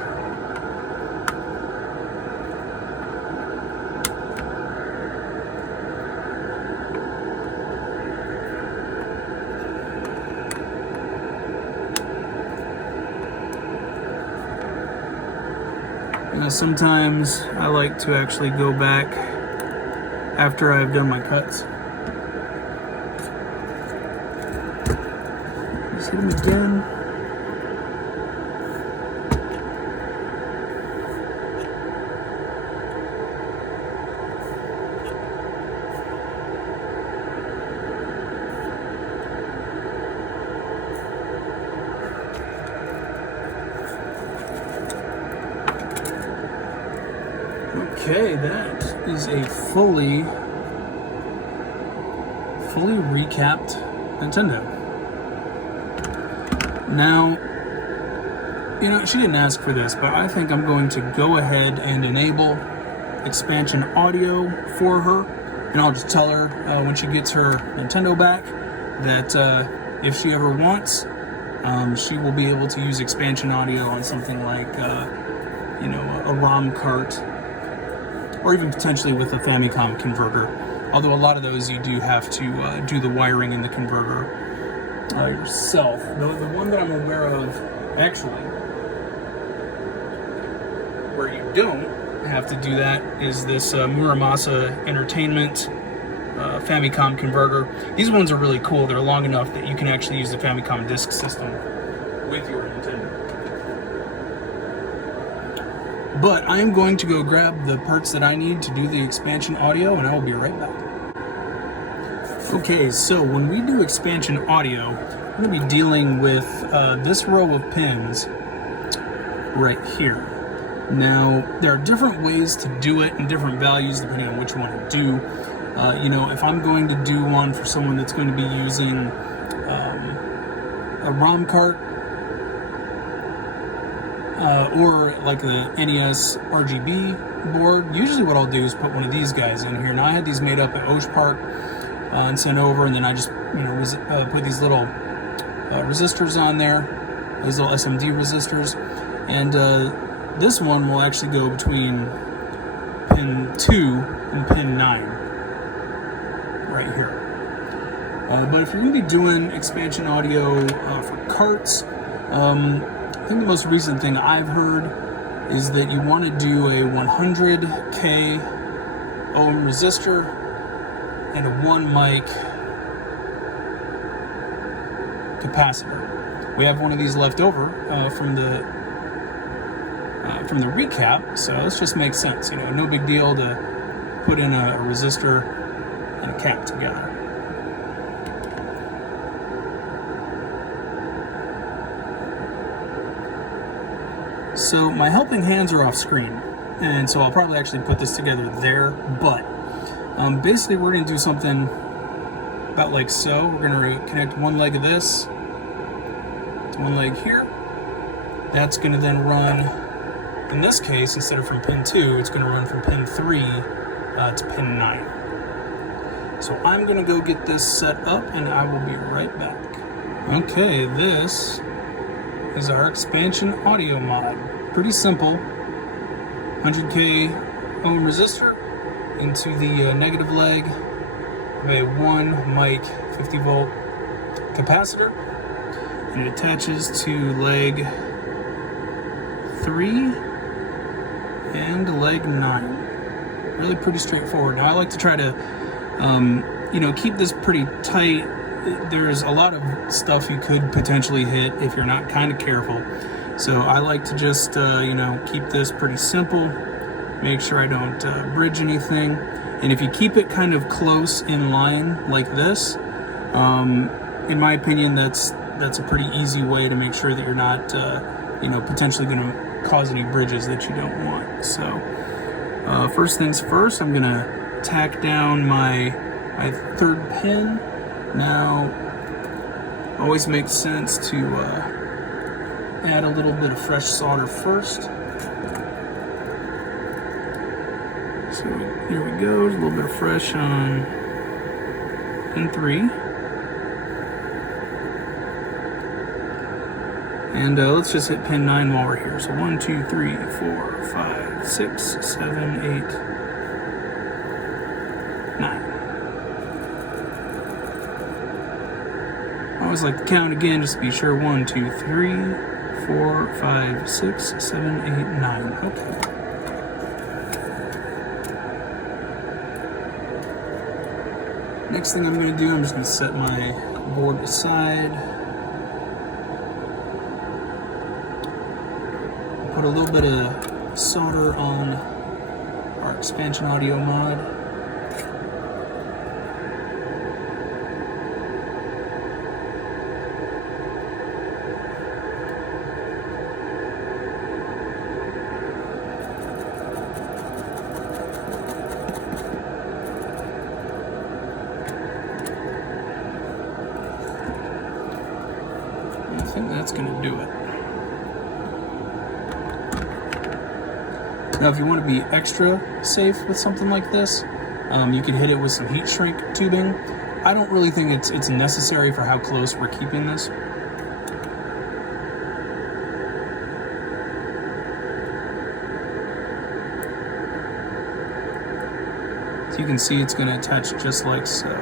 Sometimes I like to actually go back after I've done my cuts. Just hit them again. Okay, that is a fully recapped Nintendo. Now, you know, she didn't ask for this, but I think I'm going to go ahead and enable expansion audio for her, and I'll just tell her when she gets her Nintendo back that if she ever wants, she will be able to use expansion audio on something like, you know, a ROM cart, or even potentially with a Famicom converter. Although a lot of those you do have to do the wiring in the converter yourself. The one that I'm aware of, actually, where you don't have to do that is this Muramasa Entertainment Famicom converter. These ones are really cool. They're long enough that you can actually use the Famicom disk system with your Nintendo. But I am going to go grab the parts that I need to do the expansion audio, and I will be right back. Okay, so when we do expansion audio, I'm going to be dealing with this row of pins right here. Now, there are different ways to do it and different values depending on which one to do. You know, if I'm going to do one for someone that's going to be using a ROM cart, or like the NES Rgb board, usually what I'll do is put one of these guys in here. Now, I had these made up at Osh Park and sent over, and then I just, you know, put these little resistors on there, these little SMD resistors, and this one will actually go between pin 2 and pin 9 right here. But if you're going to be doing expansion audio for carts, I think the most recent thing I've heard is that you want to do a 100K ohm resistor and a 1 mic capacitor. We have one of these left over from the recap, so this just makes sense. You know, no big deal to put in a resistor and a cap together. So my helping hands are off screen, and so I'll probably actually put this together there, but basically we're going to do something about like so. We're going to connect one leg of this to one leg here. That's going to then run, in this case, instead of from pin 2, it's going to run from pin 3 to pin 9. So I'm going to go get this set up, and I will be right back. Okay, this is our expansion audio mod. Pretty simple. 100K ohm resistor into the negative leg of a 1 mic 50 volt capacitor, and it attaches to leg 3 and leg 9. Really pretty straightforward. Now I like to try to keep this pretty tight. There's a lot of stuff you could potentially hit if you're not kind of careful. So I like to just, keep this pretty simple. Make sure I don't bridge anything. And if you keep it kind of close in line like this, in my opinion, that's a pretty easy way to make sure that you're not, potentially going to cause any bridges that you don't want. So first things first, I'm going to tack down my third pin. Now, always makes sense to add a little bit of fresh solder first. So here we go, a little bit of fresh on pin 3. And let's just hit pin 9 while we're here. So 1, 2, 3, 4, 5, 6, 7, 8, 9. I always like to count again just to be sure. 1, 2, 3, 4, 5, 6, 7, 8, 9. Okay. Next thing I'm going to do, I'm just going to set my board aside. Put a little bit of solder on our expansion audio mod. I think that's going to do it. Now, if you want to be extra safe with something like this, you could hit it with some heat shrink tubing. I don't really think it's necessary for how close we're keeping this. So you can see it's going to attach just like so.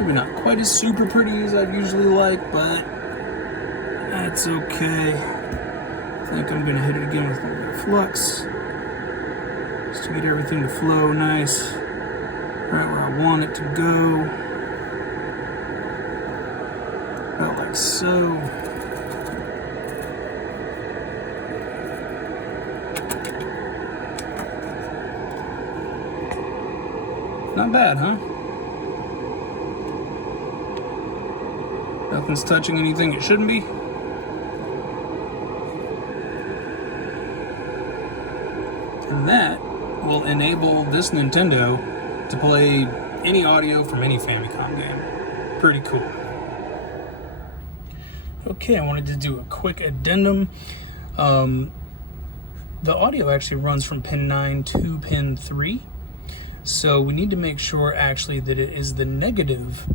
Maybe not quite as super pretty as I'd usually like, but that's okay. I think I'm gonna hit it again with a little bit of flux, just to get everything to flow nice, right where I want it to go. About like so. Not bad, huh? Nothing's touching anything it shouldn't be. And that will enable this Nintendo to play any audio from any Famicom game. Pretty cool. Okay, I wanted to do a quick addendum. The audio actually runs from pin 9 to pin 3. So we need to make sure actually that it is the negative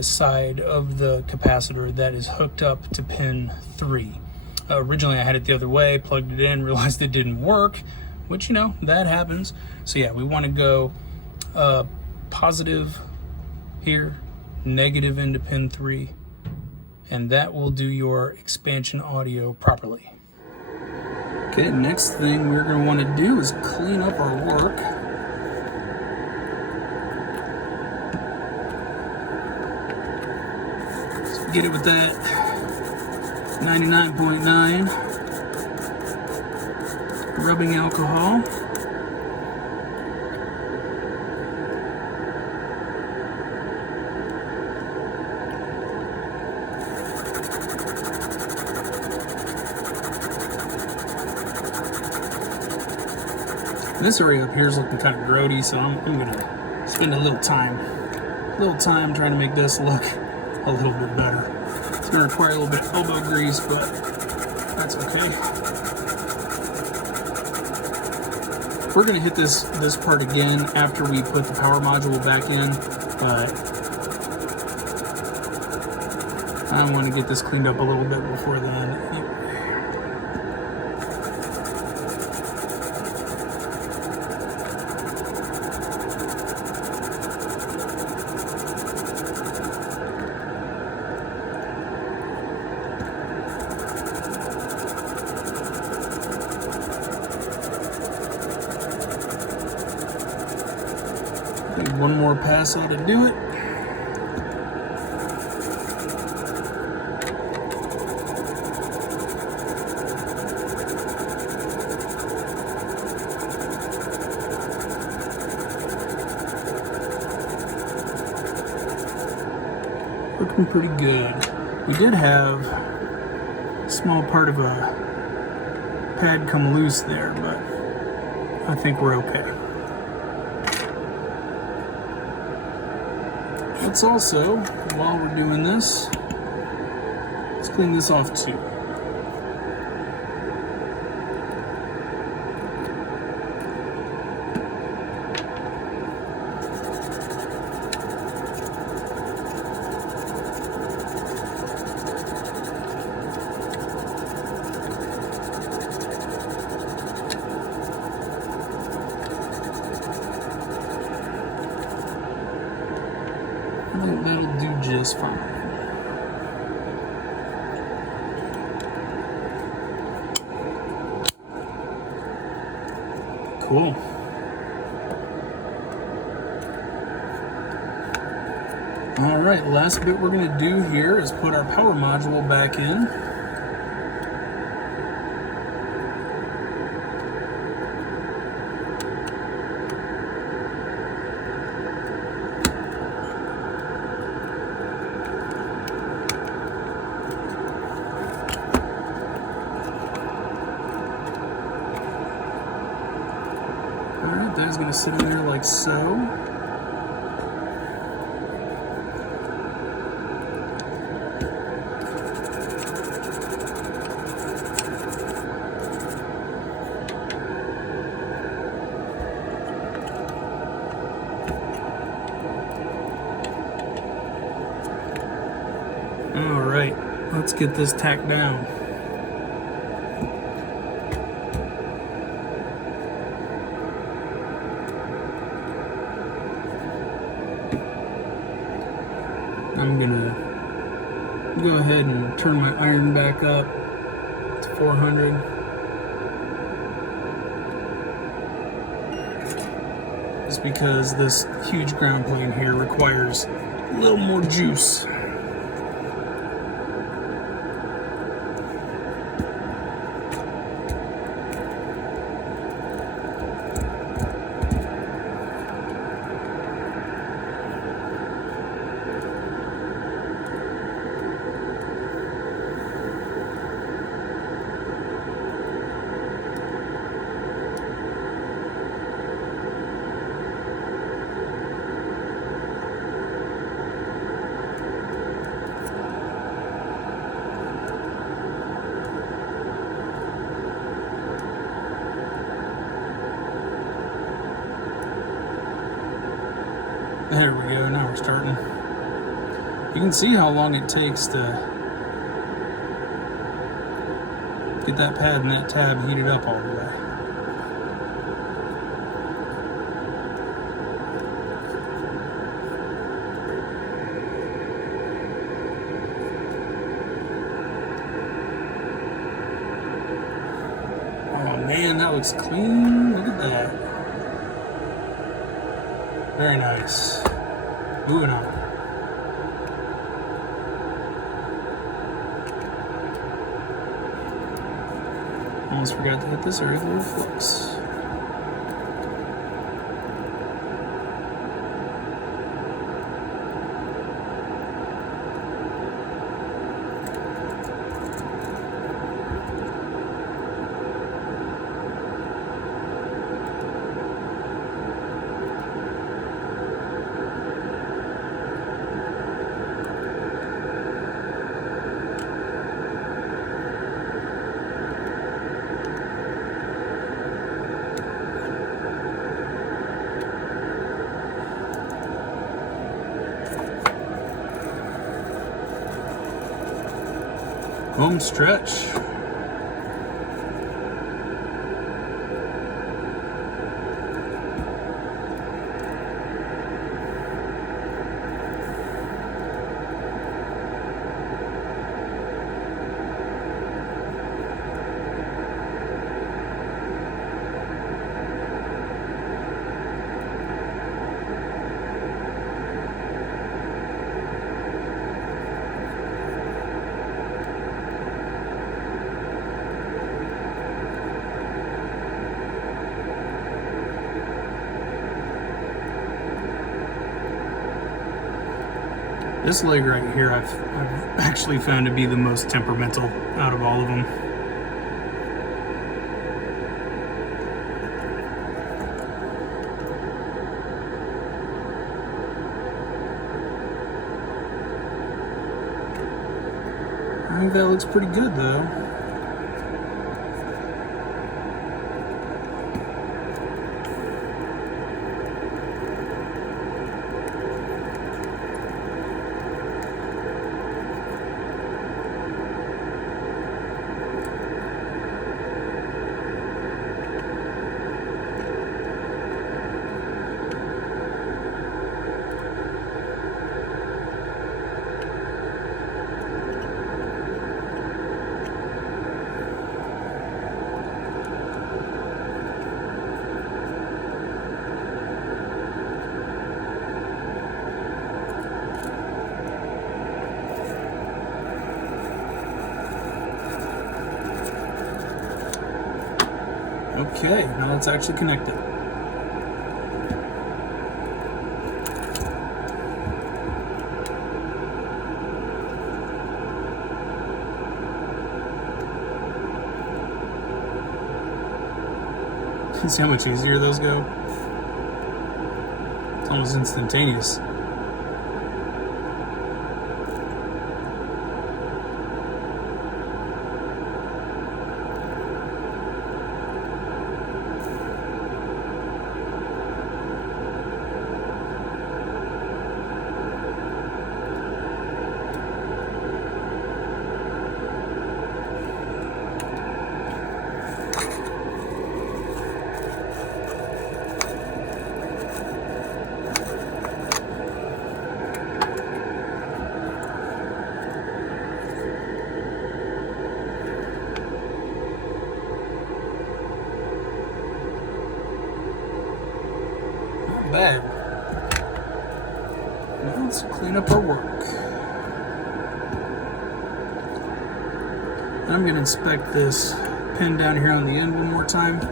side of the capacitor that is hooked up to pin 3. Originally I had it the other way, plugged it in, realized it didn't work, which, you know, that happens. So yeah, we want to go positive here, negative into pin 3, and that will do your expansion audio properly. Okay, next thing we're going to want to do is clean up our work. So get it with that 99.9 rubbing alcohol. This area up here is looking kind of grody, so I'm gonna spend a little time trying to make this look a little bit better. It's gonna require a little bit of elbow grease, but that's okay. We're gonna hit this part again after we put the power module back in, but I want to get this cleaned up a little bit before then. One more pass ought to do it. Looking pretty good. We did have a small part of a pad come loose there, but I think we're okay. Let's also, while we're doing this, let's clean this off too. I think that'll do just fine. Cool. All right, last bit we're going to do here is put our power module back in. Alright, that's going to sit in there like so. Alright, let's get this tacked down. I'm gonna go ahead and turn my iron back up to 400. Just because this huge ground plane here requires a little more juice. There we go, now we're starting. You can see how long it takes to get that pad and that tab heated up all the way. man, that looks clean. Look at that. Very nice. Moving on. Almost forgot to hit this regular flux. Home stretch. This leg right here I've actually found to be the most temperamental out of all of them. I think that looks pretty good though. Okay, now it's actually connected. See how much easier those go? It's almost instantaneous. Bad. Now let's clean up our work. I'm going to inspect this pin down here on the end one more time.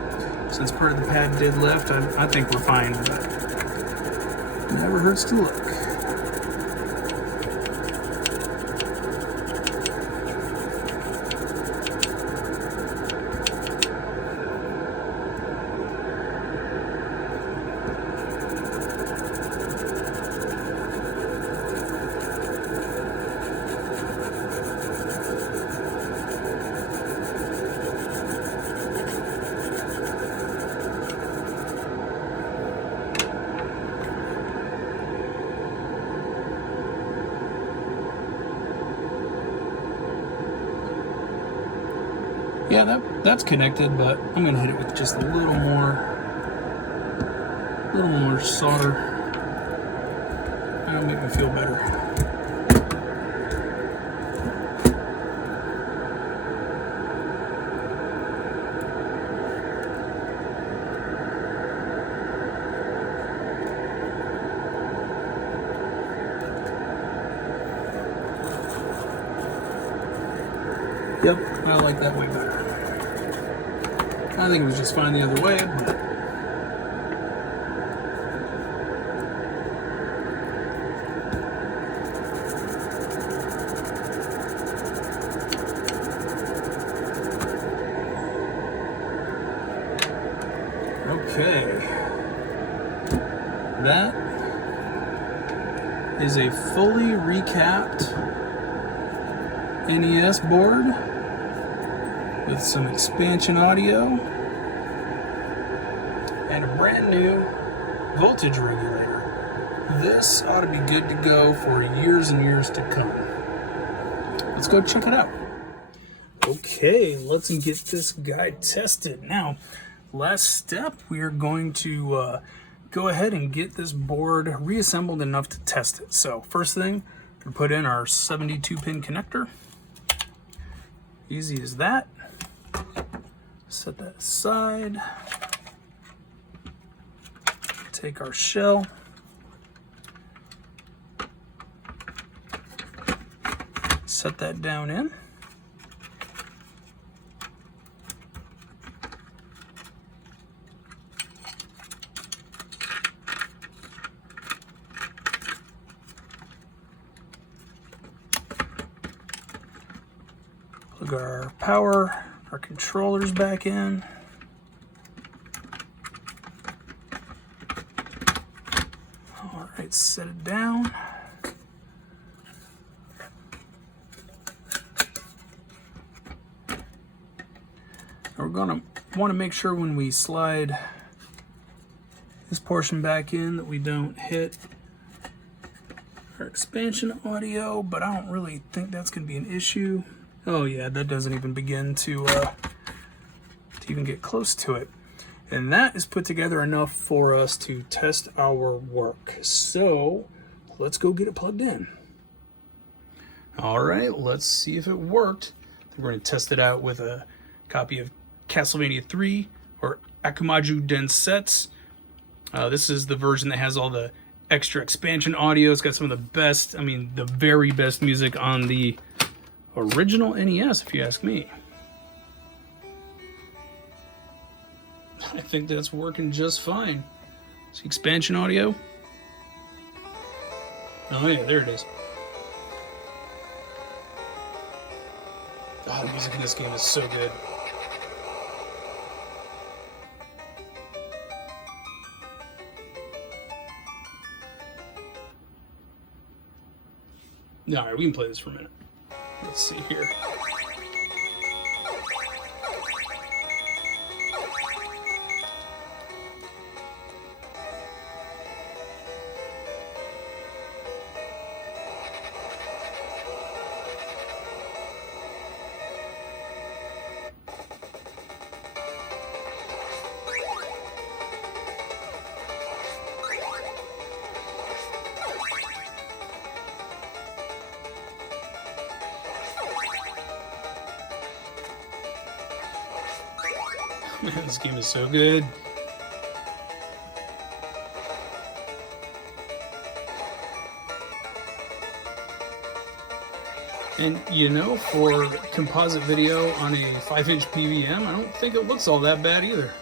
Since part of the pad did lift, I think we're fine, but it never hurts to look. Yeah, that's connected, but I'm gonna hit it with just a little more solder. That'll make me feel better. like that way better. I think it was just fine the other way, but okay. That is a fully recapped NES board with some expansion audio and a brand new voltage regulator. This ought to be good to go for years and years to come. Let's go check it out. Okay, let's get this guy tested. Now, last step, we are going to go ahead and get this board reassembled enough to test it. So first thing, we put in our 72-pin connector. Easy as that. Set that aside. Take our shell. Set that down in. Plug our power, our controllers back in. All right, set it down. We're gonna want to make sure when we slide this portion back in that we don't hit our expansion audio, but I don't really think that's gonna be an issue. Oh yeah, that doesn't even begin to even get close to it. And that is put together enough for us to test our work. So let's go get it plugged in. All right, let's see if it worked. We're gonna test it out with a copy of Castlevania 3 or Akumaju Densetsu. This is the version that has all the extra expansion audio. It's got some of the best, I mean, the very best music on the original NES, if you ask me. I think that's working just fine. See expansion audio? Oh yeah, there it is. Oh, the music in this game is so good. Alright, we can play this for a minute. Let's see here. Man, this game is so good. And you know, for composite video on a 5-inch PVM, I don't think it looks all that bad either.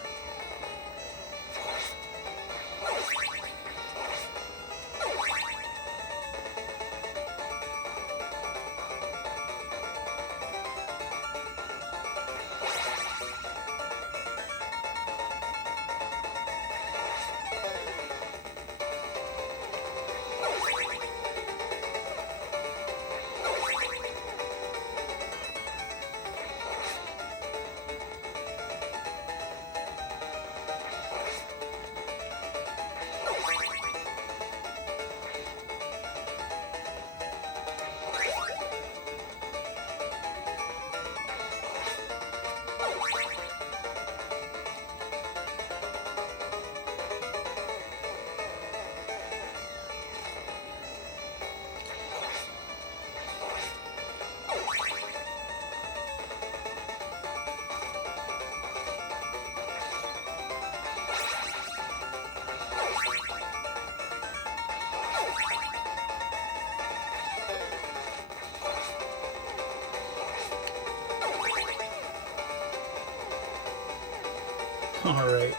All right.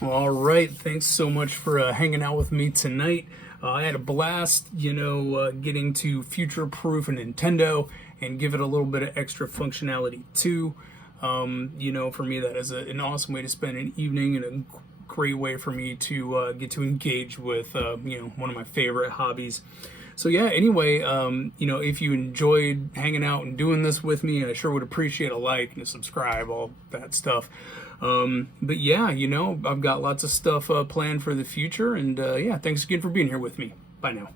All right. Thanks so much for hanging out with me tonight. I had a blast, getting to future-proof a Nintendo and give it a little bit of extra functionality too. For me, that is an awesome way to spend an evening and a great way for me to get to engage with, one of my favorite hobbies. So yeah, anyway, if you enjoyed hanging out and doing this with me, I sure would appreciate a like and a subscribe, all that stuff. But yeah, I've got lots of stuff planned for the future, and yeah, thanks again for being here with me. Bye now.